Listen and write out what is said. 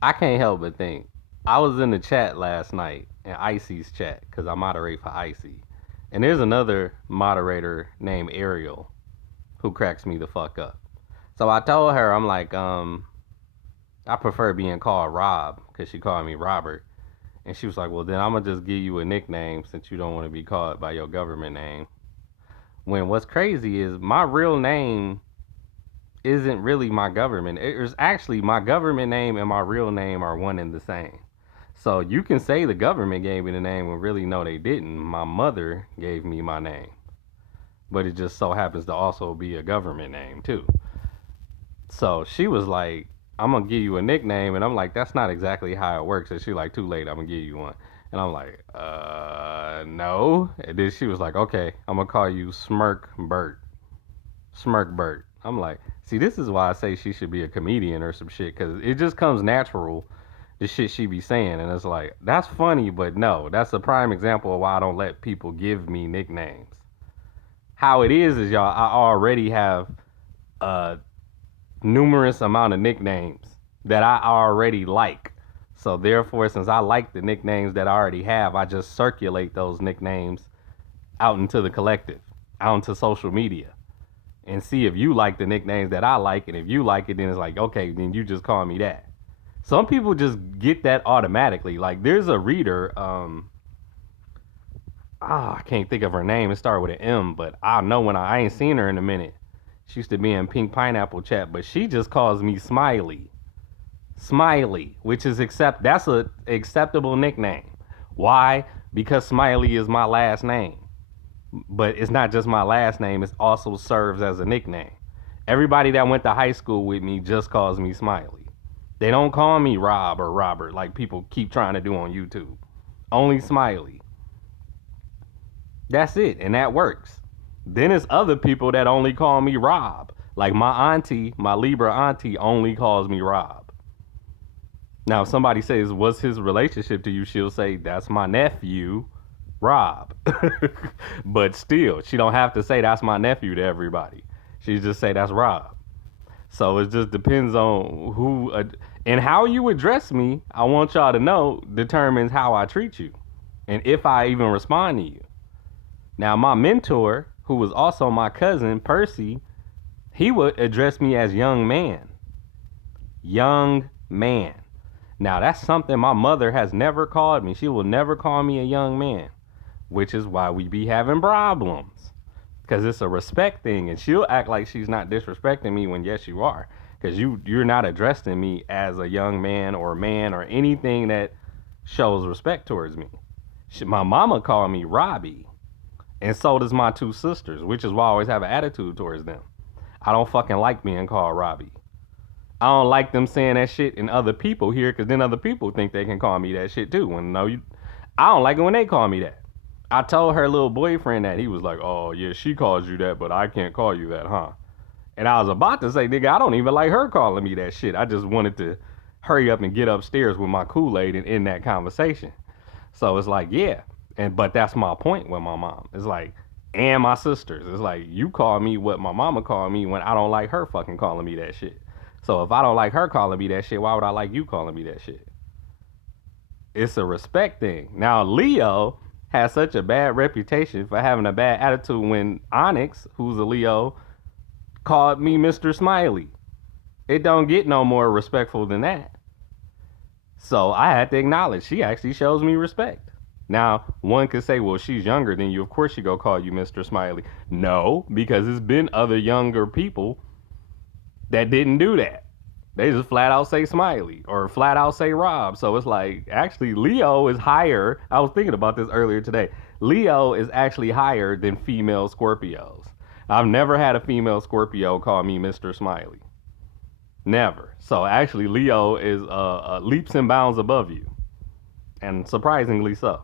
I can't help but think. I was in the chat last night, in Icy's chat, because I moderate for Icy. And there's another moderator named Ariel who cracks me the fuck up. So I told her, I'm like, I prefer being called Rob, because she called me Robert. And she was like, well, then I'm going to just give you a nickname since you don't want to be called by your government name. When what's crazy is my real name isn't really my government. It's actually my government name and my real name are one and the same. So you can say the government gave me the name when really no they didn't. My mother gave me my name. But it just so happens to also be a government name too. So she was like, I'm gonna give you a nickname and I'm like, that's not exactly how it works. And she like, too late, I'm gonna give you one. And I'm like, no. And then she was like, okay, I'm gonna call you Smirk Bert. Smirk Bert. I'm like, see, this is why I say she should be a comedian or some shit, because it just comes natural, the shit she be saying. And it's like, that's funny, but no, that's a prime example of why I don't let people give me nicknames. How it is y'all, I already have a numerous amount of nicknames that I already like. So therefore, since I like the nicknames that I already have, I just circulate those nicknames out into the collective, out into social media, and see if you like the nicknames that I like. And if you like it, then it's like, okay, then you just call me that. Some people just get that automatically. Like there's a reader, I can't think of her name. It started with an M, but I know when I ain't seen her in a minute. She used to be in Pink Pineapple chat, but she just calls me Smiley. Smiley, which is that's a acceptable nickname. Why? Because Smiley is my last name. But it's not just my last name, it also serves as a nickname. Everybody that went to high school with me just calls me Smiley. They don't call me Rob or Robert like people keep trying to do on YouTube. Only Smiley. That's it, and that works. Then it's other people that only call me Rob. Like my auntie, my Libra auntie, only calls me Rob. Now, if somebody says, what's his relationship to you? She'll say, that's my nephew, Rob. But still, she don't have to say that's my nephew to everybody. She just say that's Rob. So it just depends on who and how you address me. I want y'all to know determines how I treat you, and if I even respond to you. Now, my mentor, who was also my cousin Percy, he would address me as young man. Young man. Now, that's something my mother has never called me. She will never call me a young man, which is why we be having problems. Because it's a respect thing, and she'll act like she's not disrespecting me when yes, you are. Because you're not addressing me as a young man or anything that shows respect towards me. My mama called me Robbie, and so does my two sisters, which is why I always have an attitude towards them. I don't fucking like being called Robbie. I don't like them saying that shit and other people here, because then other people think they can call me that shit too. When no, I don't like it when they call me that. I told her little boyfriend that. He was like, oh yeah, she calls you that, but I can't call you that, huh? And I was about to say, nigga, I don't even like her calling me that shit. I just wanted to hurry up and get upstairs with my Kool-Aid and end that conversation. So it's like, yeah. But that's my point with my mom. It's like, and my sisters. It's like, you call me what my mama called me when I don't like her fucking calling me that shit. So if I don't like her calling me that shit, why would I like you calling me that shit? It's a respect thing. Now, Leo has such a bad reputation for having a bad attitude when Onyx, who's a Leo, called me Mr. Smiley. It don't get no more respectful than that. So I had to acknowledge she actually shows me respect. Now, one could say, well, she's younger than you. Of course she go call you Mr. Smiley. No, because it's been other younger people that didn't do that. They just flat out say Smiley or flat out say Rob. So it's like, actually, Leo is higher. I was thinking about this earlier today. Leo is actually higher than female Scorpios. I've never had a female Scorpio call me Mr. Smiley. Never. So actually, Leo is leaps and bounds above you. And surprisingly so.